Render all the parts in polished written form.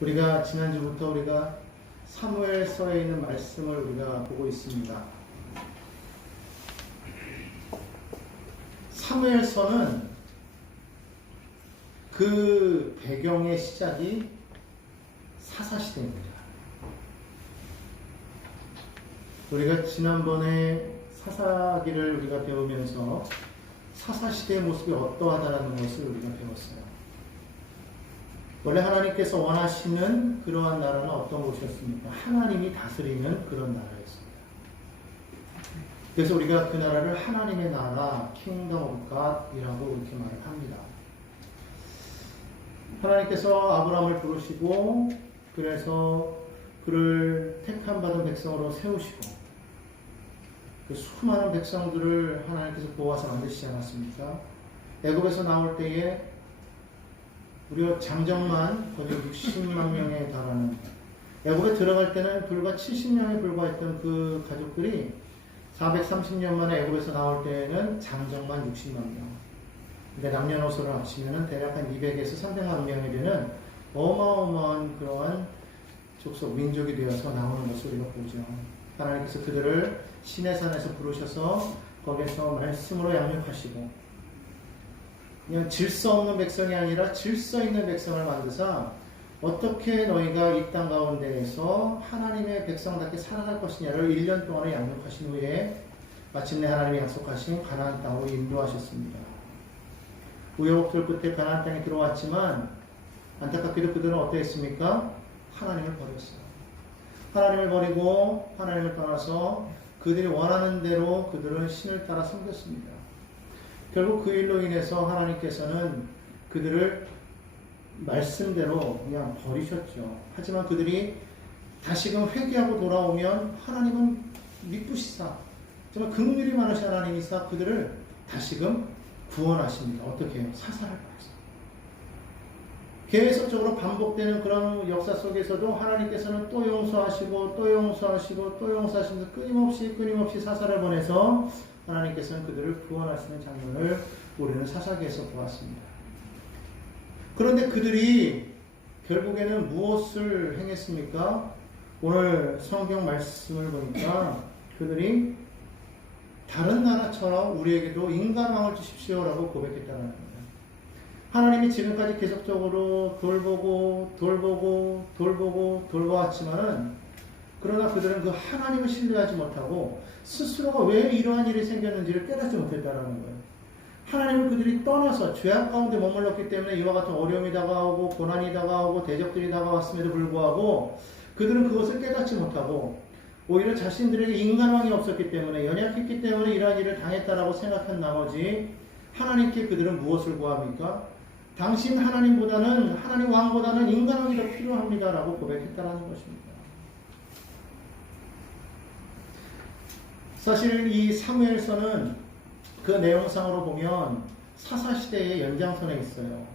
우리가 지난주부터 우리가 사무엘서에 있는 말씀을 우리가 보고 있습니다. 사무엘서는 그 배경의 시작이 사사시대입니다. 우리가 지난번에 사사기를 우리가 배우면서 사사시대의 모습이 어떠하다라는 것을 우리가 배웠어요. 원래 하나님께서 원하시는 그러한 나라는 어떤 곳이었습니까? 하나님이 다스리는 그런 나라였습니다. 그래서 우리가 그 나라를 하나님의 나라, Kingdom of God이라고 이렇게 말을 합니다. 하나님께서 아브라함을 부르시고 그래서 그를 택함 받은 백성으로 세우시고 그 수많은 백성들을 하나님께서 모아서 만드시지 않았습니까? 애굽에서 나올 때에 무려 장정만 거의 60만 명에 달하는, 애굽에 들어갈 때는 불과 70명에 불과했던 그 가족들이 430년 만에 애굽에서 나올 때에는 장정만 60만 명. 그러니까 남녀노소를 합치면 대략 한 200에서 300만 명이 되는 어마어마한 그러한 족속, 민족이 되어서 나오는 것을 우리가 보죠. 하나님께서 그들을 시내산에서 부르셔서 거기에서 말씀으로 양육하시고, 그냥 질서 없는 백성이 아니라 질서 있는 백성을 만드사 어떻게 너희가 이 땅 가운데에서 하나님의 백성답게 살아갈 것이냐를 1년 동안에 양육하신 후에 마침내 하나님이 약속하신 가나안 땅으로 인도하셨습니다. 우여곡절 끝에 가나안 땅에 들어왔지만 안타깝게도 그들은 어떠했습니까? 하나님을 버렸어요. 하나님을 버리고 하나님을 떠나서 그들이 원하는 대로 그들은 신을 따라 섬겼습니다. 결국 그 일로 인해서 하나님께서는 그들을 말씀대로 그냥 버리셨죠. 하지만 그들이 다시금 회개하고 돌아오면 하나님은 미쁘시사, 정말 긍휼이 많으신 하나님이사 그들을 다시금 구원하십니다. 어떻게 해요? 사사를 통해서. 계속적으로 반복되는 그런 역사 속에서도 하나님께서는 또 용서하시고 또 용서하시고 또 용서하시면서 끊임없이 사사를 보내서 하나님께서는 그들을 구원하시는 장면을 우리는 사사기에서 보았습니다. 그런데 그들이 결국에는 무엇을 행했습니까? 오늘 성경 말씀을 보니까 그들이 다른 나라처럼 우리에게도 인간왕을 주십시오라고 고백했다는 겁니다. 하나님이 지금까지 계속적으로 돌보았지만은, 그러나 그들은 그 하나님을 신뢰하지 못하고 스스로가 왜 이러한 일이 생겼는지를 깨닫지 못했다는 거예요. 하나님을 그들이 떠나서 죄악 가운데 머물렀기 때문에 이와 같은 어려움이 다가오고 고난이 다가오고 대적들이 다가왔음에도 불구하고 그들은 그것을 깨닫지 못하고 오히려 자신들에게 인간왕이 없었기 때문에, 연약했기 때문에 이러한 일을 당했다라고 생각한 나머지 하나님께 그들은 무엇을 구합니까? 당신 하나님보다는, 하나님 왕보다는 인간왕이 더 필요합니다라고 고백했다라는 것입니다. 사실 이 사무엘서는 그 내용상으로 보면 사사시대의 연장선에 있어요.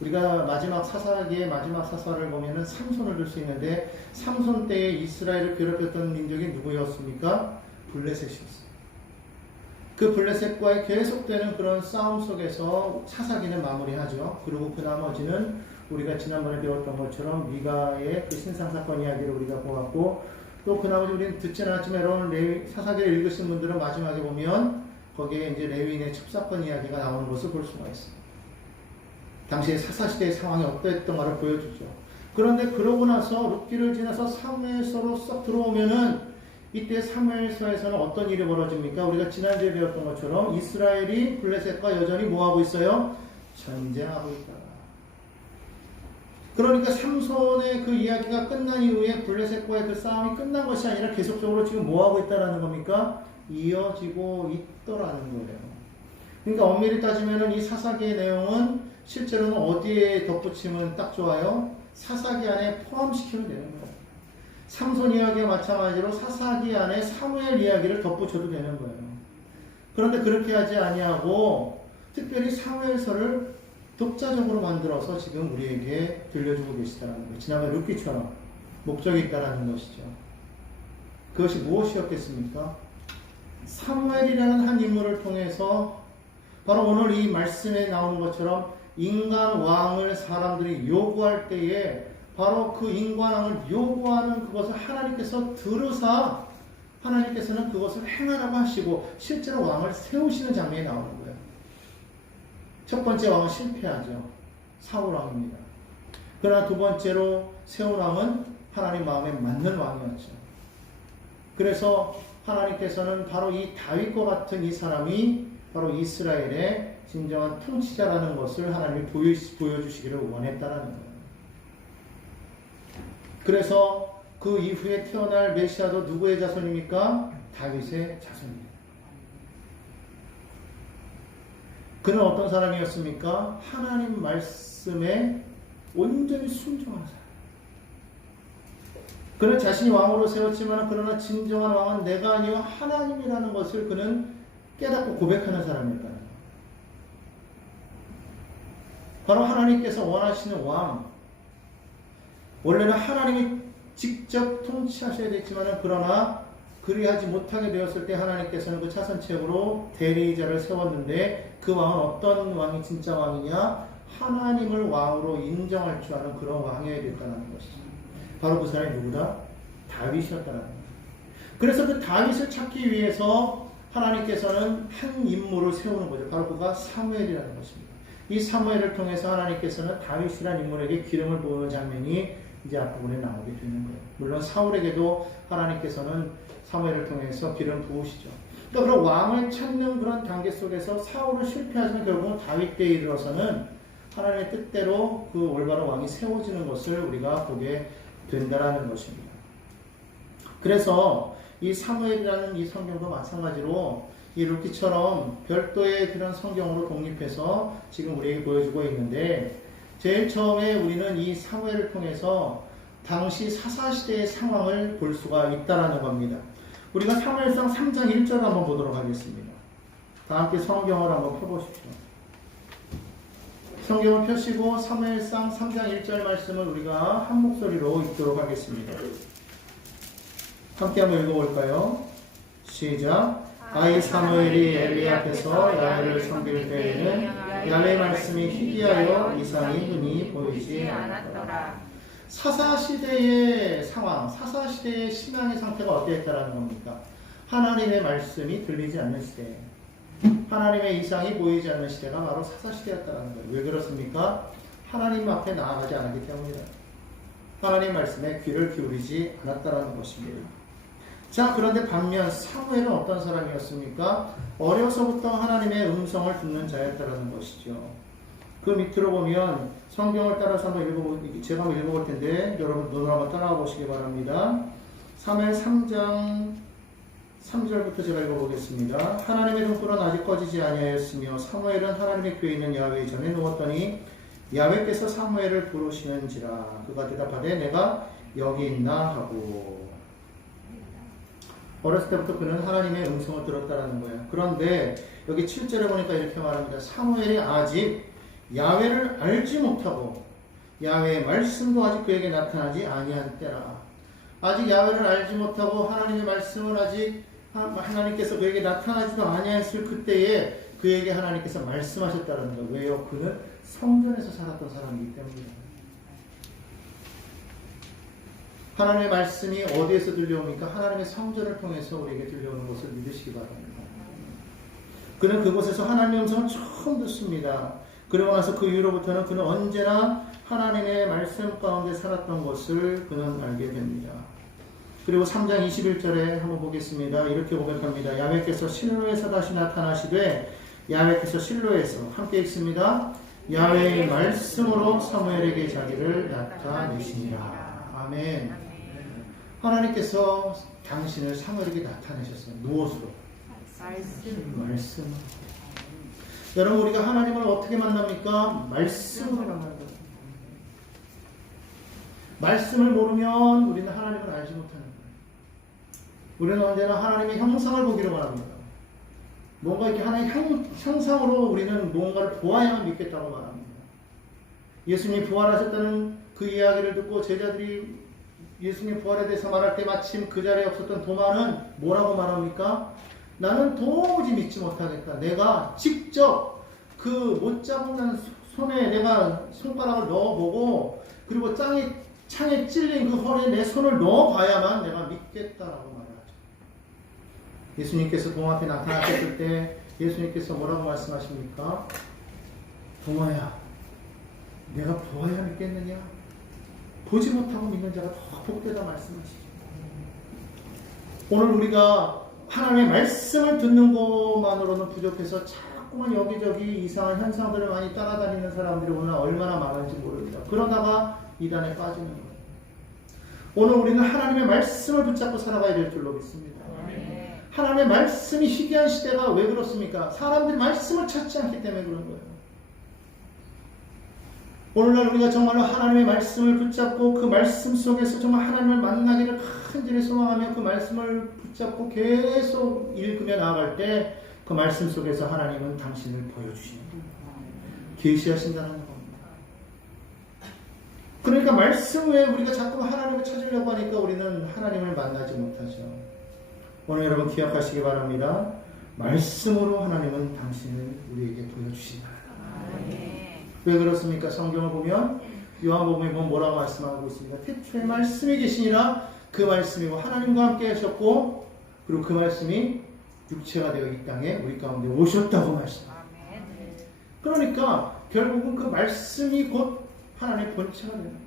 우리가 마지막 사사기의 마지막 사사를 보면은 삼손을 들 수 있는데, 삼손 때에 이스라엘을 괴롭혔던 민족이 누구였습니까? 블레셋이었어요. 그 블레셋과의 계속되는 그런 싸움 속에서 사사기는 마무리하죠. 그리고 그 나머지는 우리가 지난번에 배웠던 것처럼 미가의 그 신상사건 이야기를 우리가 보았고, 또 그 나머지 우리는 듣지는 않았지만 여러분 사사기를 읽으신 분들은 마지막에 보면 거기에 이제 레위인의 첩사건 이야기가 나오는 것을 볼 수가 있습니다. 당시에 사사시대의 상황이 어떠했던가를 보여주죠. 그런데 그러고 나서 룻기를 지나서 사무엘서로 쏙 들어오면은 이때 사무엘서에서는 어떤 일이 벌어집니까? 우리가 지난주에 배웠던 것처럼 이스라엘이 블레셋과 여전히 뭐하고 있어요? 전쟁하고 있다. 그러니까 삼손의 그 이야기가 끝난 이후에 블레셋과의 그 싸움이 끝난 것이 아니라 계속적으로 지금 뭐하고 있다라는 겁니까? 이어지고 있더라는 거예요. 그러니까 엄밀히 따지면은 이 사사기의 내용은 실제로는 어디에 덧붙이면 딱 좋아요? 사사기 안에 포함시키면 되는 거예요. 삼손 이야기와 마찬가지로 사사기 안에 사무엘 이야기를 덧붙여도 되는 거예요. 그런데 그렇게 하지 아니하고 특별히 사무엘서를 독자적으로 만들어서 지금 우리에게 들려주고 계시다는 거예요. 지난번 룻기처럼 목적이 있다는 것이죠. 그것이 무엇이었겠습니까? 사무엘이라는 한 인물을 통해서 바로 오늘 이 말씀에 나오는 것처럼 인간 왕을 사람들이 요구할 때에 바로 그 인관왕을 요구하는 그것을 하나님께서 들으사 하나님께서는 그것을 행하라고 하시고 실제로 왕을 세우시는 장면이 나오는 거예요. 첫 번째 왕은 실패하죠. 사울 왕입니다. 그러나 두 번째로 세운 왕은 하나님 마음에 맞는 왕이었죠. 그래서 하나님께서는 바로 이 다윗과 같은 이 사람이 바로 이스라엘의 진정한 통치자라는 것을 하나님이 보여주시기를 원했다라는 거예요. 그래서 그 이후에 태어날 메시아도 누구의 자손입니까? 다윗의 자손입니다. 그는 어떤 사람이었습니까? 하나님 말씀에 온전히 순종하는 사람. 그는 자신이 왕으로 세웠지만 그러나 진정한 왕은 내가 아니요 하나님이라는 것을 그는 깨닫고 고백하는 사람이었다는 거예요. 바로 하나님께서 원하시는 왕. 원래는 하나님이 직접 통치하셔야 됐지만 그러나 그리하지 못하게 되었을 때 하나님께서는 그 차선책으로 대리자를 세웠는데 그 왕은 어떤 왕이 진짜 왕이냐? 하나님을 왕으로 인정할 줄 아는 그런 왕이어야 됐다는 것이죠. 바로 그 사람이 누구다? 다윗이었다는 거예요. 그래서 그 다윗을 찾기 위해서 하나님께서는 한 인물을 세우는 거죠. 바로 그가 사무엘이라는 것입니다. 이 사무엘을 통해서 하나님께서는 다윗이라는 인물에게 기름을 부으는 장면이 이제 앞부분에 나오게 되는 거예요. 물론 사울에게도 하나님께서는 사무엘을 통해서 기름 부으시죠. 그러니까 그런 왕을 찾는 그런 단계 속에서 사울을 실패하지만 결국은 다윗 때에 이르러서는 하나님의 뜻대로 그 올바른 왕이 세워지는 것을 우리가 보게 된다라는 것입니다. 그래서 이 사무엘이라는 이 성경도 마찬가지로 이 루키처럼 별도의 그런 성경으로 독립해서 지금 우리에게 보여주고 있는데 제일 처음에 우리는 이 사무엘을 통해서 당시 사사시대의 상황을 볼 수가 있다라는 겁니다. 우리가 사무엘상 3장 1절 한번 보도록 하겠습니다. 다 함께 성경을 한번 펴보십시오. 성경을 펴시고 사무엘상 3장 1절 말씀을 우리가 한 목소리로 읽도록 하겠습니다. 함께 한번 읽어볼까요? 시작. 아이 사무엘이 엘리 앞에서 야훼를 섬길 때에는 야훼의 말씀이 희귀하여 이상이 흔히 보이지 않았더라. 사사시대의 상황, 사사시대의 신앙의 상태가 어땠다라는 겁니까? 하나님의 말씀이 들리지 않는 시대, 하나님의 이상이 보이지 않는 시대가 바로 사사시대였다는 거예요. 왜 그렇습니까? 하나님 앞에 나아가지 않았기 때문이다. 하나님 말씀에 귀를 기울이지 않았다는 것입니다. 자, 그런데 반면 사무엘은 어떤 사람이었습니까? 어려서부터 하나님의 음성을 듣는 자였다는 것이죠. 그 밑으로 보면 성경을 따라서 한번 제가 한번 읽어볼 텐데 여러분 눈으로 한번 따라가 보시기 바랍니다. 사무엘 3장 3절부터 제가 읽어보겠습니다. 하나님의 등불은 아직 꺼지지 아니하였으며 사무엘은 하나님의 궤에 있는 야훼 전에 누웠더니 야훼께서 사무엘을 부르시는지라 그가 대답하되 내가 여기 있나 하고. 어렸을 때부터 그는 하나님의 음성을 들었다라는 거예요. 그런데 여기 7절에 보니까 이렇게 말합니다. 사무엘이 아직 야훼를 알지 못하고 야훼의 말씀도 아직 그에게 나타나지 아니한 때라. 아직 야훼를 알지 못하고 하나님의 말씀을 아직 하나님께서 그에게 나타나지도 아니했을 그때에 그에게 하나님께서 말씀하셨다는 거예요. 왜요? 그는 성전에서 살았던 사람이기 때문입니다. 하나님의 말씀이 어디에서 들려옵니까? 하나님의 성전을 통해서 우리에게 들려오는 것을 믿으시기 바랍니다. 그는 그곳에서 하나님의 음성을 처음 듣습니다. 그러고 나서 그 이후로부터는 그는 언제나 하나님의 말씀 가운데 살았던 것을 그는 알게 됩니다. 그리고 3장 21절에 한번 보겠습니다. 이렇게 고백합니다. 야훼께서 실로에서 다시 나타나시되 야훼께서 실로에서 함께 읽습니다. 야훼의 말씀으로 사무엘에게 자기를 나타내시니라. 아멘. 하나님께서 당신을 사무엘에게 나타내셨어요. 무엇으로? 말씀. 여러분 우리가 하나님을 어떻게 만납니까? 말씀으로 만나는 거예요. 말씀을 모르면 우리는 하나님을 알지 못하는 거예요. 우리는 언제나 하나님의 형상을 보기를 바랍니다. 뭔가 이렇게 하나님의 형상으로 우리는 뭔가를 보아야만 믿겠다고 말합니다. 예수님이 부활하셨다는 그 이야기를 듣고 제자들이 예수님 부활에 대해서 말할 때 마침 그 자리에 없었던 도마는 뭐라고 말합니까? 나는 도무지 믿지 못하겠다. 내가 직접 그 못 잡는 손에 내가 손가락을 넣어보고 그리고 창에 찔린 그 허리에 내 손을 넣어봐야만 내가 믿겠다라고 말하죠. 예수님께서 동화 앞에 나타나셨을 때 예수님께서 뭐라고 말씀하십니까? 동화야, 내가 보아야 믿겠느냐? 보지 못하고 믿는 자가 더 복되다 말씀하시죠. 오늘 우리가 하나님의 말씀을 듣는 것만으로는 부족해서 자꾸만 여기저기 이상한 현상들을 많이 따라다니는 사람들이 오늘 얼마나 많은지 모릅니다. 그러다가 이단에 빠지는 거예요. 오늘 우리는 하나님의 말씀을 붙잡고 살아가야 될 줄로 믿습니다. 하나님의 말씀이 희귀한 시대가 왜 그렇습니까? 사람들이 말씀을 찾지 않기 때문에 그런 거예요. 오늘날 우리가 정말로 하나님의 말씀을 붙잡고 그 말씀 속에서 정말 하나님을 만나기를 간절히 소망하며 그 말씀을 붙잡고 계속 읽으며 나아갈 때 그 말씀 속에서 하나님은 당신을 보여주시는 거예요. 계시하신다는 겁니다. 그러니까 말씀 외에 우리가 자꾸 하나님을 찾으려고 하니까 우리는 하나님을 만나지 못하죠. 오늘 여러분 기억하시기 바랍니다. 말씀으로 하나님은 당신을 우리에게 보여주신다. 왜 그렇습니까? 성경을 보면 요한복음에 보면 뭐라고 말씀하고 있습니까? 태초에 말씀이 계시니라. 그 말씀이고 하나님과 함께 하셨고 그리고 그 말씀이 육체가 되어 이 땅에 우리 가운데 오셨다고 말씀합니다. 그러니까 결국은 그 말씀이 곧 하나님의 본체가 됩니다.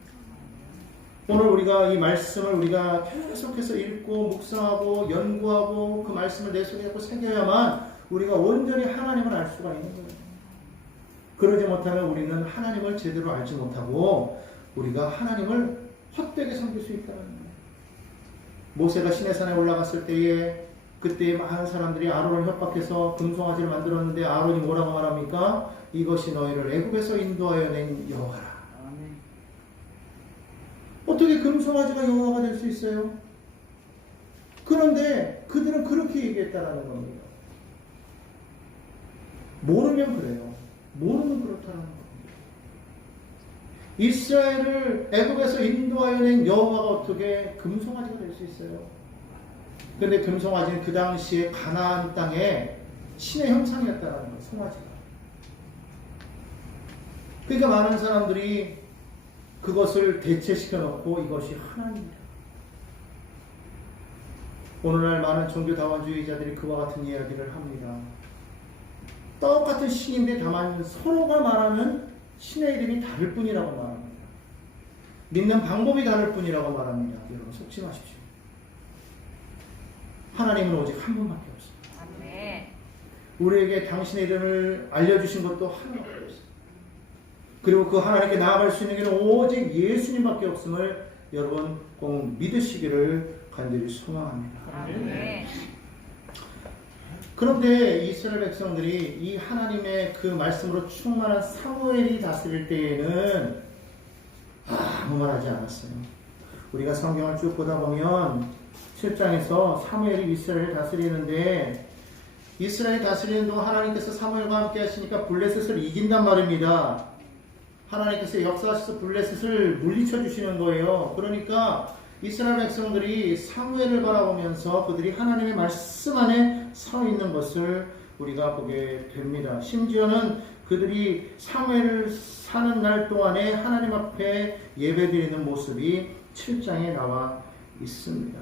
오늘 우리가 이 말씀을 우리가 계속해서 읽고 묵상하고 연구하고 그 말씀을 내 속에 자꾸 새겨야만 우리가 온전히 하나님을 알 수가 있는 거예요. 그러지 못하면 우리는 하나님을 제대로 알지 못하고 우리가 하나님을 헛되게 섬길 수 있다는 거예요. 모세가 시내산에 올라갔을 때에 그때 많은 사람들이 아론을 협박해서 금송아지를 만들었는데 아론이 뭐라고 말합니까? 이것이 너희를 애굽에서 인도하여 낸 여호와라. 어떻게 금송아지가 여호와가 될 수 있어요? 그런데 그들은 그렇게 얘기했다라는 겁니다. 모르면 그래요. 모르면 그렇다는 겁니다. 이스라엘을 애굽에서 인도하여 낸 여호와가 어떻게 금송아지가 될 수 있어요? 그런데 금송아지는 그 당시에 가나안 땅에 신의 형상이었다는 거예요. 송아지가. 그러니까 많은 사람들이 그것을 대체시켜 놓고 이것이 하나님이다. 오늘날 많은 종교다원주의자들이 그와 같은 이야기를 합니다. 똑같은 신인데 다만 서로가 말하는 신의 이름이 다를 뿐이라고 말합니다. 믿는 방법이 다를 뿐이라고 말합니다. 여러분 속지 마십시오. 하나님은 오직 한 분밖에 없습니다. 우리에게 당신의 이름을 알려주신 것도 하나밖에 없습니다. 그리고 그 하나님께 나아갈 수 있는 길은 오직 예수님밖에 없음을 여러분 꼭 믿으시기를 간절히 소망합니다. 그런데 이스라엘 백성들이 이 하나님의 그 말씀으로 충만한 사무엘이 다스릴 때에는 아무 말 하지 않았어요. 우리가 성경을 쭉 보다 보면 7장에서 사무엘이 이스라엘을 다스리는데 이스라엘 다스리는 동안 하나님께서 사무엘과 함께 하시니까 블레셋을 이긴단 말입니다. 하나님께서 역사하셔서 블레셋을 물리쳐 주시는 거예요. 그러니까 이스라엘 백성들이 사무엘을 바라보면서 그들이 하나님의 말씀 안에 서 있는 것을 우리가 보게 됩니다. 심지어는 그들이 사무엘을 사는 날 동안에 하나님 앞에 예배드리는 모습이 7장에 나와 있습니다.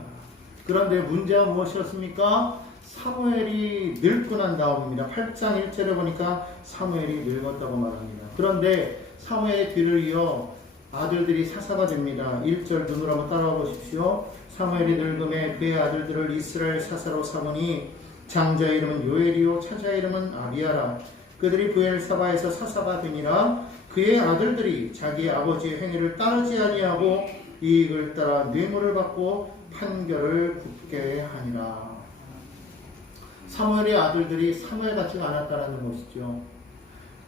그런데 문제가 무엇이었습니까? 사무엘이 늙고 난 다음입니다. 8장 1절에 보니까 사무엘이 늙었다고 말합니다. 그런데 사무엘의 뒤를 이어 아들들이 사사가 됩니다. 1절 눈으로 한번 따라와 보십시오. 사무엘이 늙음에 그의 아들들을 이스라엘 사사로 삼으니 장자의 이름은 요엘이요 차자의 이름은 아비야라. 그들이 브엘사바에서 사사가 되니라. 그의 아들들이 자기의 아버지의 행위를 따르지 아니하고 이익을 따라 뇌물을 받고 판결을 굳게 하니라. 사무엘의 아들들이 사무엘 같지가 않았다라는 것이죠.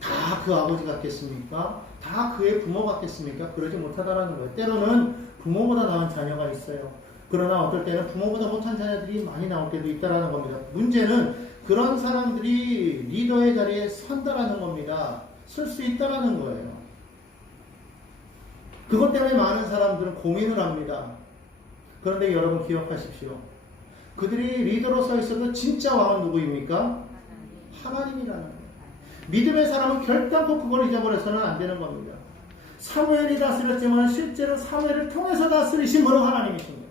다 그 아버지 같겠습니까? 다 그의 부모 같겠습니까? 그러지 못하다라는 거예요. 때로는 부모보다 나은 자녀가 있어요. 그러나 어떨 때는 부모보다 못한 자녀들이 많이 나올 때도 있다라는 겁니다. 문제는 그런 사람들이 리더의 자리에 선다라는 겁니다. 설 수 있다라는 거예요. 그것 때문에 많은 사람들은 고민을 합니다. 그런데 여러분 기억하십시오. 그들이 리더로 서 있어도 진짜 왕은 누구입니까? 하나님이라는 거예요. 믿음의 사람은 결단코 그걸 잊어버려서는 안 되는 겁니다. 사무엘이 다스렸지만 실제로 사무엘을 통해서 다스리신 분은 하나님이신 거예요.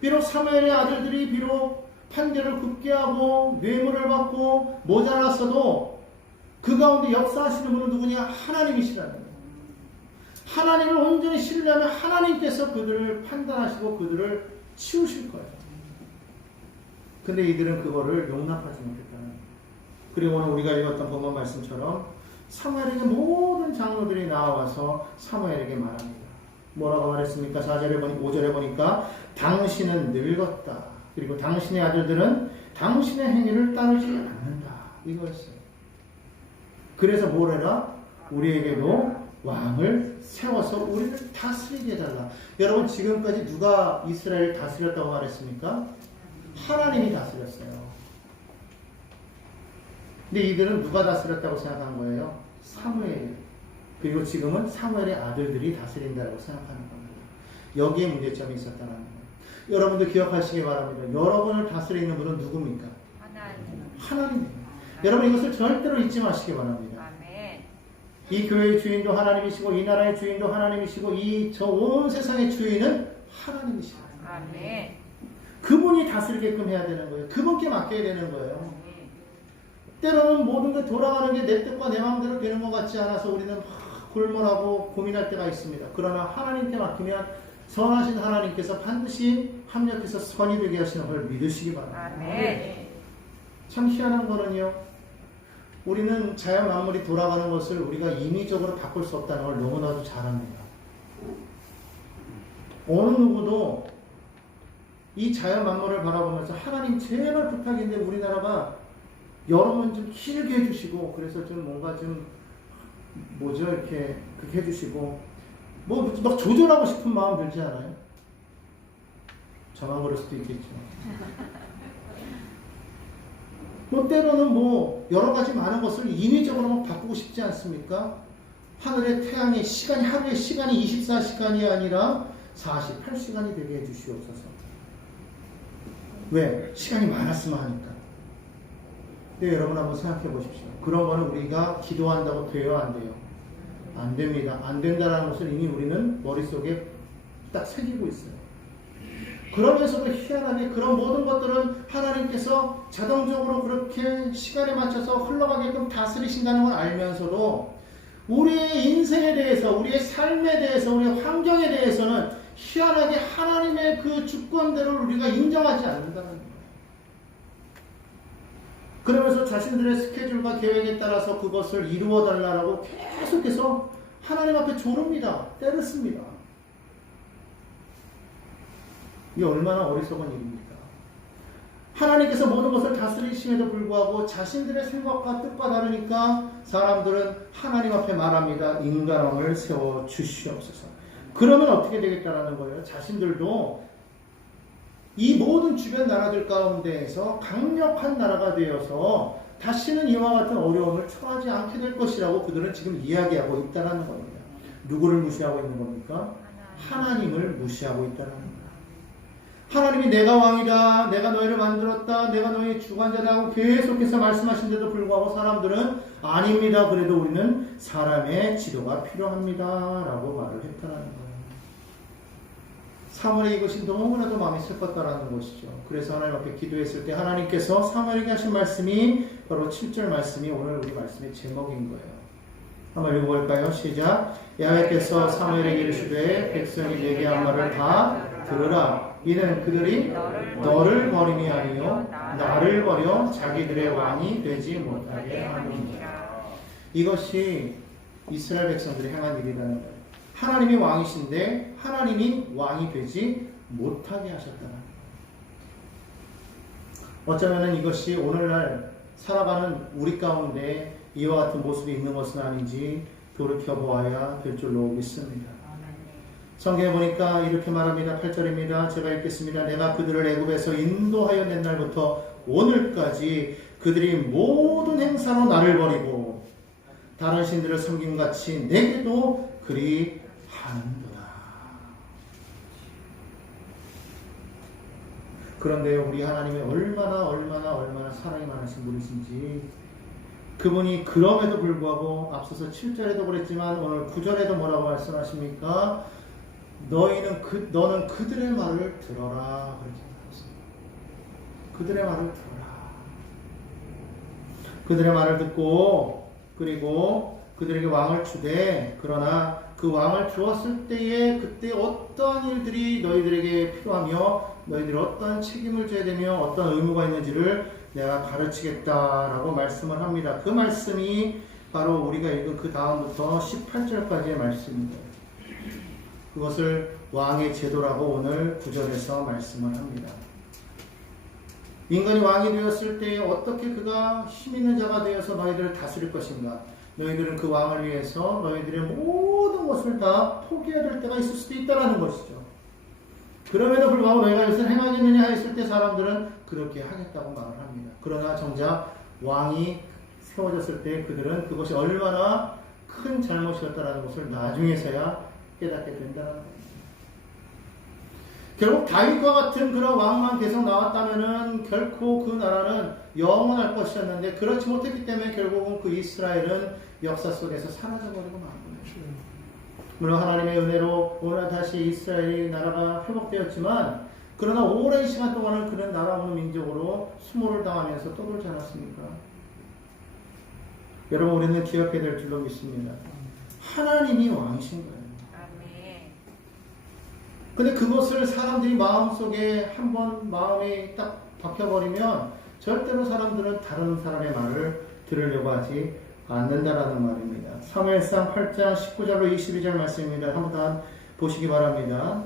비록 사무엘의 아들들이 비록 판결을 굳게 하고 뇌물을 받고 모자랐어도 그 가운데 역사하시는 분은 누구냐? 하나님이시라는 거예요. 하나님을 온전히 신뢰하면 하나님께서 그들을 판단하시고 그들을 치우실 거예요. 근데 이들은 그거를 용납하지 못했다는 거예요. 그리고 오늘 우리가 읽었던 본문 말씀처럼 사무엘에게 모든 장로들이 나와서 사무엘에게 말합니다. 뭐라고 말했습니까? 4절에 보니 5절에 보니까 당신은 늙었다. 그리고 당신의 아들들은 당신의 행위를 따르지 않는다. 이거였어요. 그래서 뭘 해라? 우리에게도 왕을 세워서 우리를 다스리게 해달라. 여러분 지금까지 누가 이스라엘을 다스렸다고 말했습니까? 하나님이 다스렸어요. 근데 이들은 누가 다스렸다고 생각한 거예요? 사무엘. 그리고 지금은 사무엘의 아들들이 다스린다고 생각하는 겁니다. 여기에 문제점이 있었다는 거예요. 여러분들 기억하시기 바랍니다. 여러분을 다스리는 분은 누굽니까? 하나님입니다. 여러분 이것을 절대로 잊지 마시기 바랍니다. 이 교회의 주인도 하나님이시고 이 나라의 주인도 하나님이시고 이 저 온 세상의 주인은 하나님이시고 그분이 다스리게끔 해야 되는 거예요. 그분께 맡겨야 되는 거예요. 때로는 모든 게 돌아가는 게 내 뜻과 내 마음대로 되는 것 같지 않아서 우리는 골몰하고 고민할 때가 있습니다. 그러나 하나님께 맡기면 선하신 하나님께서 반드시 합력해서 선이 되게 하시는 걸 믿으시기 바랍니다. 참 희한한 거는요. 우리는 자연 만물이 돌아가는 것을 우리가 인위적으로 바꿀 수 없다는 걸 너무나도 잘 압니다. 어느 누구도 이 자연 만물을 바라보면서 하나님 제발 부탁인데 우리나라가 여러분 좀 길게 해주시고 그래서 좀 뭔가 좀 뭐죠 이렇게 그렇게 해주시고 뭐 막 조절하고 싶은 마음 들지 않아요? 저만 그럴 수도 있겠죠. 뭐 때로는 뭐 여러 가지 많은 것을 인위적으로 막 바꾸고 싶지 않습니까? 하늘의 태양의 시간이 하루의 시간이 24시간이 아니라 48시간이 되게 해주시옵소서. 왜? 시간이 많았으면 하니까. 근데 여러분 한번 생각해 보십시오. 그런 거는 우리가 기도한다고 돼요? 안 돼요? 안 됩니다. 안 된다는 것을 이미 우리는 머릿속에 딱 새기고 있어요. 그러면서도 희한하게 그런 모든 것들은 하나님께서 자동적으로 그렇게 시간에 맞춰서 흘러가게끔 다스리신다는 걸 알면서도 우리의 인생에 대해서, 우리의 삶에 대해서, 우리의 환경에 대해서는 희한하게 하나님의 그 주권대로 우리가 인정하지 않는다는 거예요. 그러면서 자신들의 스케줄과 계획에 따라서 그것을 이루어달라고 계속해서 하나님 앞에 조릅니다. 때렸습니다. 이게 얼마나 어리석은 일입니까? 하나님께서 모든 것을 다스리심에도 불구하고 자신들의 생각과 뜻과 다르니까 사람들은 하나님 앞에 말합니다. 인간왕을 세워 주시옵소서. 그러면 어떻게 되겠다라는 거예요? 자신들도 이 모든 주변 나라들 가운데에서 강력한 나라가 되어서 다시는 이와 같은 어려움을 처하지 않게 될 것이라고 그들은 지금 이야기하고 있다는 겁니다. 누구를 무시하고 있는 겁니까? 하나님을 무시하고 있다는 겁니다. 하나님이 내가 왕이다, 내가 너희를 만들었다, 내가 너희의 주관자다 하고 계속해서 말씀하신데도 불구하고 사람들은 아닙니다. 그래도 우리는 사람의 지도가 필요합니다 라고 말을 했다는 거예요. 사무엘의 이것이 너무나도 마음이 슬펐다라는 것이죠. 그래서 하나님 앞에 기도했을 때 하나님께서 사무엘에게 하신 말씀이 바로 7절 말씀이 오늘 우리 말씀의 제목인 거예요. 한번 읽어볼까요? 시작. 야훼께서 사무엘에게 이르시되 백성이 내게 한 말을 다 들으라. 이는 그들이 너를 버림이 아니요 나를 버려 자기들의 왕이 되지 못하게 함이니라. 이것이 이스라엘 백성들이 행한 일이라는 거예요. 하나님이 왕이신데 하나님이 왕이 되지 못하게 하셨다는 거예요. 어쩌면 이것이 오늘날 살아가는 우리 가운데 이와 같은 모습이 있는 것은 아닌지 돌이켜보아야 될 줄로 믿습니다. 성경에 보니까 이렇게 말합니다. 8절입니다. 제가 읽겠습니다. 내가 그들을 애굽에서 인도하여 낸 날부터 오늘까지 그들이 모든 행사로 나를 버리고 다른 신들을 섬김같이 내게도 그리 하는도다. 그런데 우리 하나님이 얼마나 사랑이 많으신 분이신지 그분이 그럼에도 불구하고 앞서서 7절에도 그랬지만 오늘 9절에도 뭐라고 말씀하십니까? 너는 그들의 말을 들어라. 그렇게 말했습니다. 그들의 말을 들어라. 그들의 말을 듣고 그리고 그들에게 왕을 주되 그러나 그 왕을 주었을 때에 그때 어떠한 일들이 너희들에게 필요하며 너희들이 어떠한 책임을 져야 되며 어떤 의무가 있는지를 내가 가르치겠다라고 말씀을 합니다. 그 말씀이 바로 우리가 읽은 그 다음부터 18절까지의 말씀입니다. 그것을 왕의 제도라고 오늘 9절에서 말씀을 합니다. 인간이 왕이 되었을 때 어떻게 그가 힘 있는 자가 되어서 너희들을 다스릴 것인가? 너희들은 그 왕을 위해서 너희들의 모든 것을 다 포기해야 될 때가 있을 수도 있다는 것이죠. 그럼에도 불구하고 너희가 이것을 행하겠느냐 했을 때 사람들은 그렇게 하겠다고 말을 합니다. 그러나 정작 왕이 세워졌을 때 그들은 그것이 얼마나 큰 잘못이었다는 것을 나중에서야 깨닫게 된다는 겁니다. 결국 다윗과 같은 그런 왕만 계속 나왔다면은 결코 그 나라는 영원할 것이었는데 그렇지 못했기 때문에 결국은 그 이스라엘은 역사 속에서 사라져버리고 만 거예요. 물론 하나님의 은혜로 오늘 다시 이스라엘이 나라가 회복되었지만 그러나 오랜 시간 동안은 그런 나라 없는 민족으로 수모를 당하면서 떠돌지 않았습니까? 여러분 우리는 기억해야 될 줄로 믿습니다. 하나님이 왕이신 거예요. 근데 그것을 사람들이 마음속에 한번 마음이 딱 박혀버리면 절대로 사람들은 다른 사람의 말을 들으려고 하지 않는다라는 말입니다. 사무엘상 8장 19절로 22절 말씀입니다. 한번 더 보시기 바랍니다.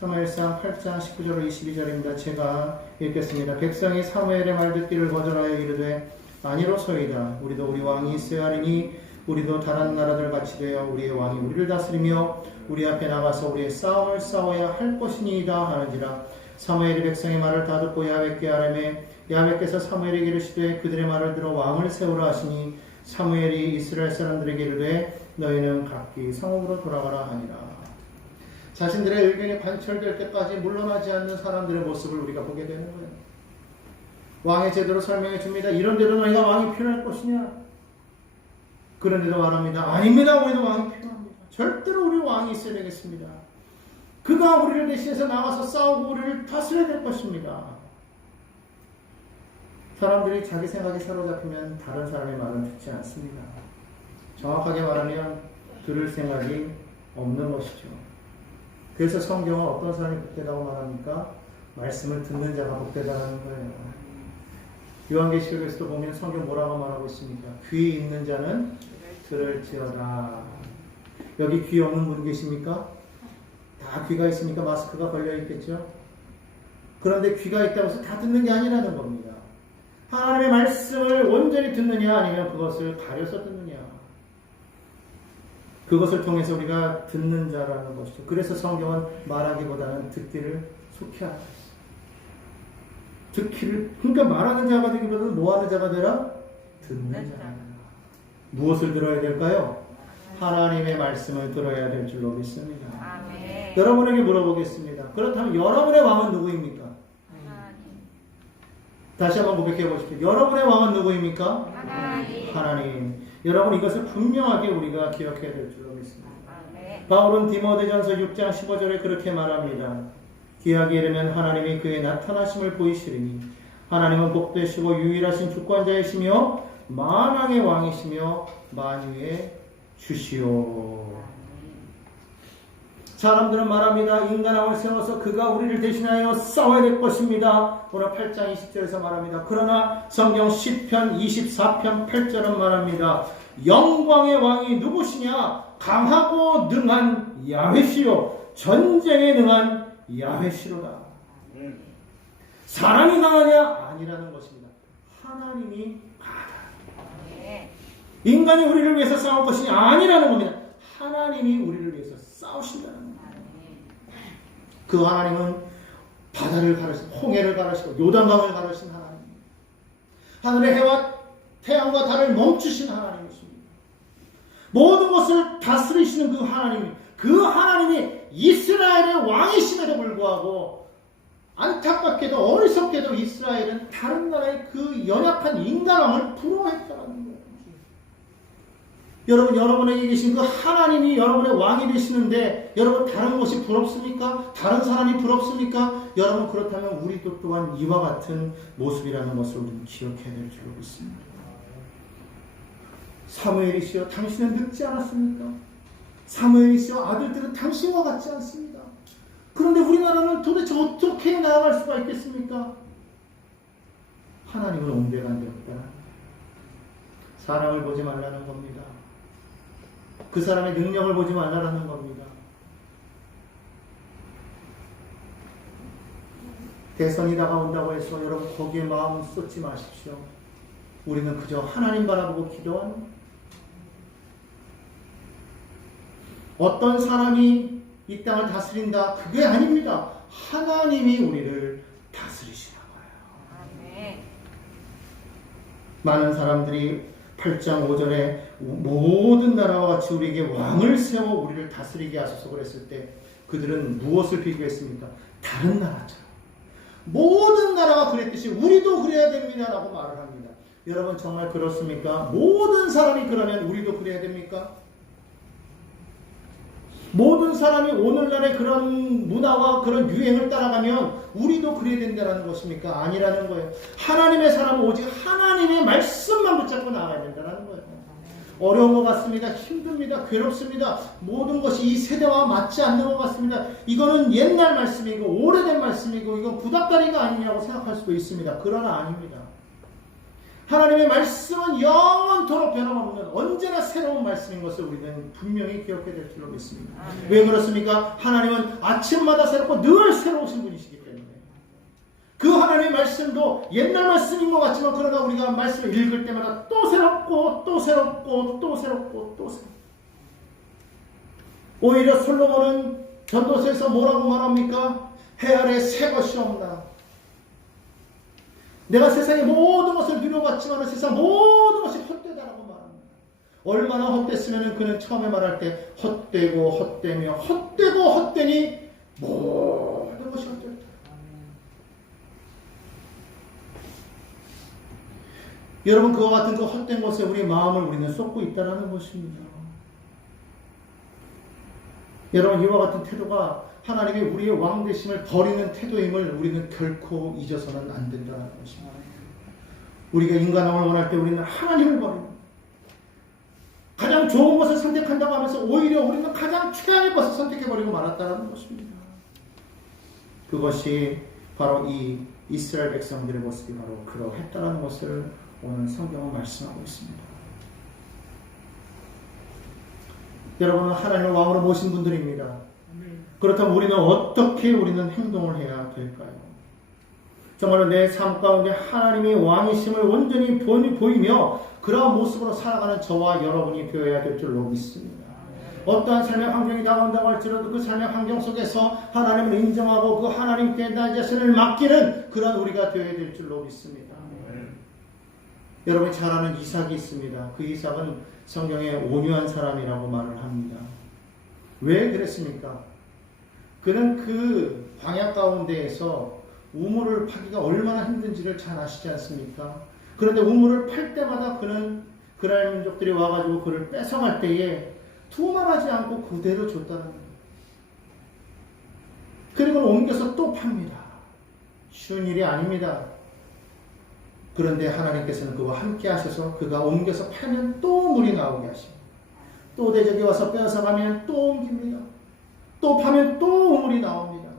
사무엘상 8장 19절로 22절입니다. 제가 읽겠습니다. 백성이 사무엘의 말 듣기를 거절하여 이르되 아니로소이다. 우리도 우리 왕이 있어야 하리니 우리도 다른 나라들 같이 되어 우리의 왕이 우리를 다스리며 우리 앞에 나가서 우리의 싸움을 싸워야 할 것이니이다 하는지라. 사무엘이 백성의 말을 다 듣고 야훼께 아뢰매 야훼께서 사무엘에게 이르시되 그들의 말을 들어 왕을 세우라 하시니 사무엘이 이스라엘 사람들에게 이르되 너희는 각기 성읍으로 돌아가라 하니라. 자신들의 의견이 관철될 때까지 물러나지 않는 사람들의 모습을 우리가 보게 되는 거예요. 왕의 제도로 설명해 줍니다. 이런데도 너희가 왕이 필요할 것이냐? 그런데도 말합니다. 아닙니다. 우리도 왕이 필요합니다. 절대로 우리 왕이 있어야 되겠습니다. 그가 우리를 대신해서 나와서 싸우고 우리를 다스려야 될 것입니다. 사람들이 자기 생각에 사로잡히면 다른 사람의 말은 듣지 않습니다. 정확하게 말하면 들을 생각이 없는 것이죠. 그래서 성경은 어떤 사람이 복되다고 말합니까? 말씀을 듣는 자가 복되다는 거예요. 요한계시록에서도 보면 성경 뭐라고 말하고 있습니까? 귀 있는 자는 들을지어다. 여기 귀 없는 분 계십니까? 다 귀가 있으니까 마스크가 걸려 있겠죠? 그런데 귀가 있다고 해서 다 듣는 게 아니라는 겁니다. 하나님의 말씀을 온전히 듣느냐 아니면 그것을 가려서 듣느냐. 그것을 통해서 우리가 듣는 자라는 것이죠. 그래서 성경은 말하기보다는 듣기를 속히하라. 듣기를, 그러니까 말하는 자가 되기보다는 뭐하는 자가 되라? 듣는 자가. 무엇을 들어야 될까요? 하나님의 말씀을 들어야 될 줄로 믿습니다. 아멘. 여러분에게 물어보겠습니다. 그렇다면 여러분의 왕은 누구입니까? 하나님. 다시 한번 고백해 보십시오. 여러분의 왕은 누구입니까? 하나님. 하나님. 여러분 이것을 분명하게 우리가 기억해야 될 줄로 믿습니다. 아멘. 바울은 디모데전서 6장 15절에 그렇게 말합니다. 기약에 이르면 하나님이 그의 나타나심을 보이시리니 하나님은 복되시고 유일하신 주권자이시며 만왕의 왕이시며 만유의 주시오. 사람들은 말합니다. 인간왕을 세워서 그가 우리를 대신하여 싸워야 될 것입니다. 오늘 8장 20절에서 말합니다. 그러나 성경 10편 24편 8절은 말합니다. 영광의 왕이 누구시냐? 강하고 능한 야훼시요 전쟁에 능한 야훼시로다. 사람이 강하냐? 아니라는 것입니다. 하나님이 강하다. 인간이 우리를 위해서 싸울 것이 아니라는 겁니다. 하나님이 우리를 위해서 싸우신다는 겁니다. 그 하나님은 바다를 가르시고 홍해를 가르시고 요단강을 가르신 하나님입니다. 하늘의 해와 태양과 달을 멈추신 하나님이십니다. 모든 것을 다스리시는 그 하나님이, 그 하나님이 이스라엘의 왕이심에도 불구하고 안타깝게도 어리석게도 이스라엘은 다른 나라의 그 연약한 인간왕을 부러워했다는 거예요. 여러분, 여러분에게 계신 그 하나님이 여러분의 왕이 되시는데 여러분 다른 것이 부럽습니까? 다른 사람이 부럽습니까? 여러분 그렇다면 우리도 또한 이와 같은 모습이라는 것을 우리는 기억해야 될 줄로 믿습니다. 사무엘이시여 당신은 늙지 않았습니까? 사무엘이시여 아들들은 당신과 같지 않습니다. 그런데 우리나라는 도대체 어떻게 나아갈 수가 있겠습니까? 하나님은 온데간데 없다. 사람을 보지 말라는 겁니다. 그 사람의 능력을 보지 말라는 겁니다. 대선이 다가온다고 해서 여러분 거기에 마음 쏟지 마십시오. 우리는 그저 하나님 바라보고 기도하는, 어떤 사람이 이 땅을 다스린다, 그게 아닙니다. 하나님이 우리를 다스리시나 봐요. 많은 사람들이 8장 5절에 모든 나라와 같이 우리에게 왕을 세워 우리를 다스리게 하소서 그랬을 때 그들은 무엇을 비교했습니까? 다른 나라처럼. 모든 나라가 그랬듯이 우리도 그래야 됩니다 라고 말을 합니다. 여러분 정말 그렇습니까? 모든 사람이 그러면 우리도 그래야 됩니까? 모든 사람이 오늘날의 그런 문화와 그런 유행을 따라가면 우리도 그래야 된다는 것입니까? 아니라는 거예요. 하나님의 사람은 오직 하나님의 말씀만 붙잡고 나가야 된다는 거예요. 어려운 것 같습니다. 힘듭니다. 괴롭습니다. 모든 것이 이 세대와 맞지 않는 것 같습니다. 이거는 옛날 말씀이고 오래된 말씀이고 이건 구닥다리가 아니냐고 생각할 수도 있습니다. 그러나 아닙니다. 하나님의 말씀은 영원토록 변함없는 언제나 새로운 말씀인 것을 우리는 분명히 기억해야 될 줄로 믿습니다. 왜 그렇습니까? 하나님은 아침마다 새롭고 늘 새로우신 분이시기 때문에 그 하나님의 말씀도 옛날 말씀인 것 같지만 그러나 우리가 말씀을 읽을 때마다 또 새롭고 또 새롭고 또 새롭고 또 새롭고, 오히려 솔로몬은 전도서에서 뭐라고 말합니까? 해 아래 새 것이 없나. 내가 세상의 모든 것을 누려봤지만 세상 모든 것이 헛되다라고 말합니다. 얼마나 헛됐으면 그는 처음에 말할 때 헛되고 헛되며 헛되고 헛되니 모든 것이 헛되다. 여러분 그와 같은 그 헛된 것에 우리 마음을 우리는 쏟고 있다는 것입니다. 여러분 이와 같은 태도가 하나님이 우리의 왕 되심을 버리는 태도임을 우리는 결코 잊어서는 안 된다는 것입니다. 우리가 인간왕을 원할 때 우리는 하나님을 버립니다. 가장 좋은 것을 선택한다고 하면서 오히려 우리는 가장 최악의 것을 선택해버리고 말았다는 것입니다. 그것이 바로 이 이스라엘 백성들의 모습이 바로 그러했다는 것을 오늘 성경은 말씀하고 있습니다. 여러분은 하나님을 왕으로 모신 분들입니다. 그렇다면 우리는 행동을 해야 될까요? 정말로 내 삶 가운데 하나님의 왕이심을 온전히 보이며 그러한 모습으로 살아가는 저와 여러분이 되어야 될 줄로 믿습니다. 어떠한 삶의 환경이 나온다고 할지라도 그 삶의 환경 속에서 하나님을 인정하고 그 하나님께 나 자신을 맡기는 그런 우리가 되어야 될 줄로 믿습니다. 여러분이 잘 아는 이삭이 있습니다. 그 이삭은 성경에 온유한 사람이라고 말을 합니다. 왜 그랬습니까? 그는 그 광야 가운데에서 우물을 파기가 얼마나 힘든지를 잘 아시지 않습니까? 그런데 우물을 팔 때마다 그는 그랄 민족들이 와가지고 그를 뺏어갈 때에 두말하지 않고 그대로 줬다는 거예요. 그리고 옮겨서 또 팝니다. 쉬운 일이 아닙니다. 그런데 하나님께서는 그와 함께 하셔서 그가 옮겨서 파면 또 물이 나오게 하십니다. 또 대적이 와서 빼앗아가면 또 옮깁니다. 또 파면 또 우물이 나옵니다.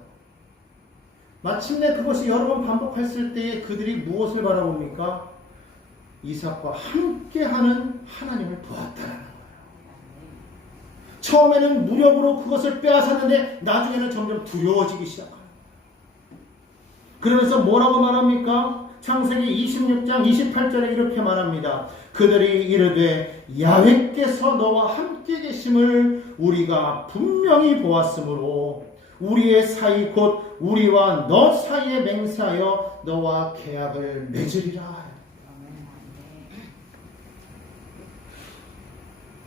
마침내 그것이 여러 번 반복했을 때에 그들이 무엇을 바라봅니까? 이삭과 함께하는 하나님을 보았다라는 거예요. 처음에는 무력으로 그것을 빼앗았는데 나중에는 점점 두려워지기 시작합니다. 그러면서 뭐라고 말합니까? 창세기 26장 28절에 이렇게 말합니다. 그들이 이르되 야훼께서 너와 함께 계심을 우리가 분명히 보았으므로 우리의 사이 곧 우리와 너 사이에 맹세하여 너와 계약을 맺으리라.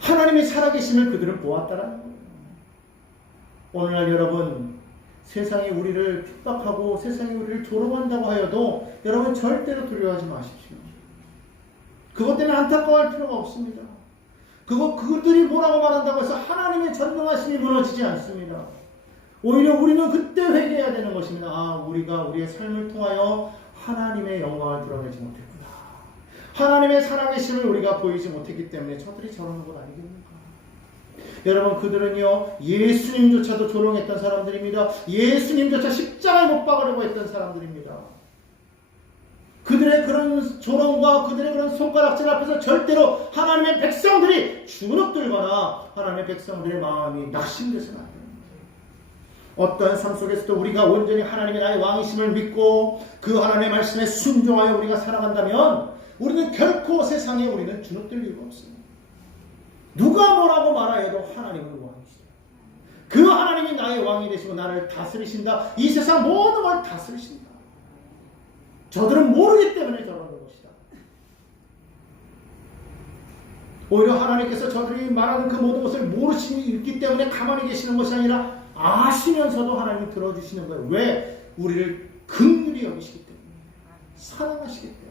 하나님이 살아계심을 그들은 보았다라는 거예요. 오늘날 여러분 세상이 우리를 핍박하고 세상이 우리를 조롱한다고 하여도 여러분 절대로 두려워하지 마십시오. 그것 때문에 안타까워할 필요가 없습니다. 그들이 뭐라고 말한다고 해서 하나님의 전능하심이 무너지지 않습니다. 오히려 우리는 그때 회개해야 되는 것입니다. 아, 우리가 우리의 삶을 통하여 하나님의 영광을 드러내지 못했구나. 하나님의 살아계심을 우리가 보이지 못했기 때문에 저들이 저러는 것 아니겠는가. 여러분, 그들은요, 예수님조차도 조롱했던 사람들입니다. 예수님조차 십자가에 못 박으려고 했던 사람들입니다. 그들의 그런 조롱과 그들의 그런 손가락질 앞에서 절대로 하나님의 백성들이 주눅들거나 하나님의 백성들의 마음이 낙심돼서는 안 됩니다. 어떠한 삶 속에서도 우리가 온전히 하나님의 나의 왕이심을 믿고 그 하나님의 말씀에 순종하여 우리가 살아간다면 우리는 결코 세상에 우리는 주눅들 이유가 없습니다. 누가 뭐라고 말하여도 하나님은 왕이시다. 그 하나님이 나의 왕이 되시고 나를 다스리신다. 이 세상 모든 걸 다스리신다. 저들은 모르기 때문에 저러는 것이다. 오히려 하나님께서 저들이 말하는 그 모든 것을 모르시기 때문에 가만히 계시는 것이 아니라 아시면서도 하나님이 들어주시는 거예요. 왜? 우리를 긍휼히 여기시기 때문에, 사랑하시기 때문에.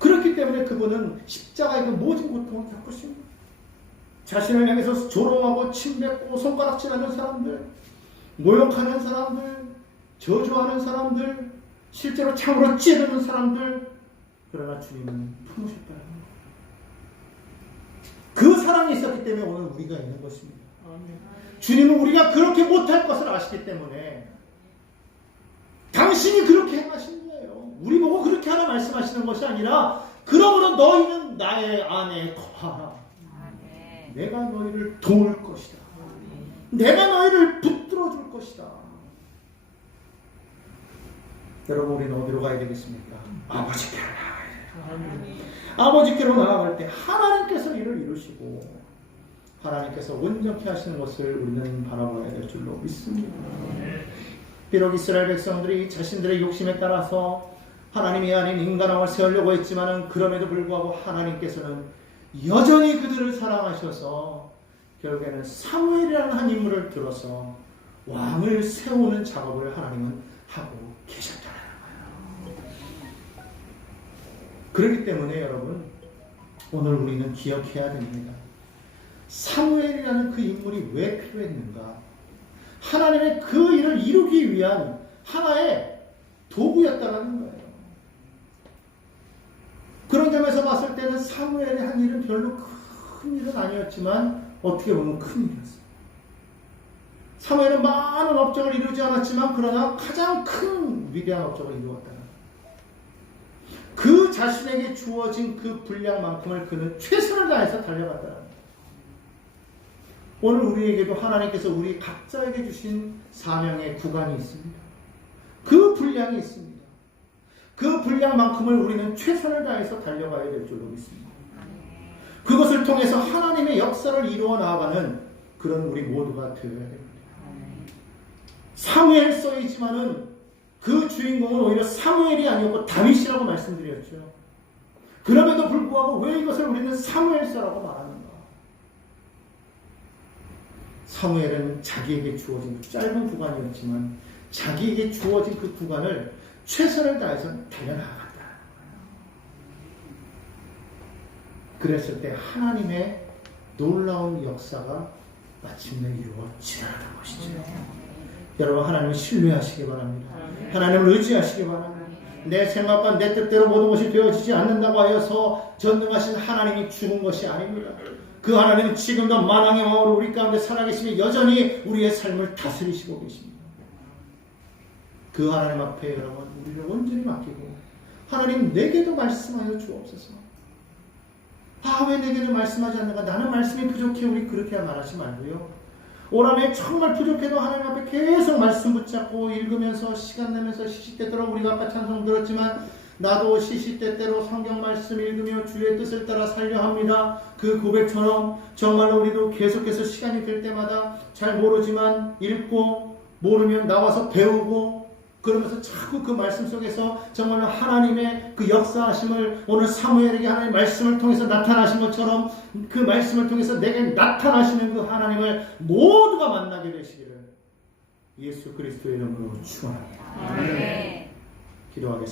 그렇기 때문에 그분은 십자가의 그 모든 고통을 겪으십니다. 자신을 향해서 조롱하고 침뱉고 손가락질하는 사람들, 모욕하는 사람들, 저주하는 사람들, 실제로 창으로 찌르는 사람들, 그러나 주님은 품으셨다는 거예요. 그 사랑이 있었기 때문에 오늘 우리가 있는 것입니다. 주님은 우리가 그렇게 못할 것을 아시기 때문에 당신이 그렇게 행하신 거예요. 우리 보고 그렇게 하라 말씀하시는 것이 아니라 그러므로 너희는 나의 안에 거하라. 내가 너희를 도울 것이다. 내가 너희를 붙들어 줄 것이다. 여러분, 우리는 어디로 가야 되겠습니까? 아버지께로 나아가야 돼요. 아버지께로 나아갈 때 하나님께서 이를 이루시고 하나님께서 온전케 하시는 것을 우리는 바라봐야 될 줄로 믿습니다. 비록 이스라엘 백성들이 자신들의 욕심에 따라서 하나님이 아닌 인간왕을 세우려고 했지만 그럼에도 불구하고 하나님께서는 여전히 그들을 사랑하셔서 결국에는 사무엘이라는 한 인물을 들어서 왕을 세우는 작업을 하나님은 하고 계셨다는 거예요. 그렇기 때문에 여러분, 오늘 우리는 기억해야 됩니다. 사무엘이라는 그 인물이 왜 필요했는가? 하나님의 그 일을 이루기 위한 하나의 도구였다는 거예요. 그런 점에서 봤을 때는 사무엘의 한 일은 별로 큰 일은 아니었지만 어떻게 보면 큰 일이었어요. 사무엘은 많은 업적을 이루지 않았지만 그러나 가장 큰 위대한 업적을 이루었다는 거예요. 그 자신에게 주어진 그 분량만큼을 그는 최선을 다해서 달려갔다는 거예요. 오늘 우리에게도 하나님께서 우리 각자에게 주신 사명의 구간이 있습니다. 그 분량이 있습니다. 그 분량만큼을 우리는 최선을 다해서 달려가야 될 줄로 믿습니다. 그것을 통해서 하나님의 역사를 이루어 나아가는 그런 우리 모두가 되어야 됩니다. 사무엘 써있지만은 그 주인공은 오히려 사무엘이 아니었고 다윗이라고 말씀드렸죠. 그럼에도 불구하고 왜 이것을 우리는 사무엘서라고 말하는가? 사무엘은 자기에게 주어진 짧은 구간이었지만 자기에게 주어진 그 구간을 최선을 다해서 달려나갔다. 그랬을 때 하나님의 놀라운 역사가 마침내 이루어지더라는 것이죠. 여러분, 하나님을 신뢰하시기 바랍니다. 하나님을 의지하시기 바랍니다. 내 생각과 내 뜻대로 모든 것이 되어지지 않는다고 하여서 전능하신 하나님이 죽은 것이 아닙니다. 그 하나님은 지금도 만왕의 왕으로 우리 가운데 살아계시며 여전히 우리의 삶을 다스리시고 계십니다. 그 하나님 앞에 여러분, 우리를 온전히 맡기고 하나님 내게도 말씀하여 주옵소서. 아, 왜 내게는 말씀하지 않는가? 나는 말씀이 부족해. 우리 그렇게 말하지 말고요. 오라매 정말 부족해도 하나님 앞에 계속 말씀 붙잡고 읽으면서 시간 내면서 시시때때로 우리가 아까 찬송 들었지만 나도 시시때때로 성경 말씀 읽으며 주의 뜻을 따라 살려 합니다. 그 고백처럼 정말로 우리도 계속해서 시간이 될 때마다 잘 모르지만 읽고 모르면 나와서 배우고 그러면서 자꾸 그 말씀 속에서 정말로 하나님의 그 역사하심을 오늘 사무엘에게 하나님의 말씀을 통해서 나타나신 것처럼 그 말씀을 통해서 내게 나타나시는 그 하나님을 모두가 만나게 되시기를 예수 그리스도의 이름으로 축원합니다. 기도하겠습니다.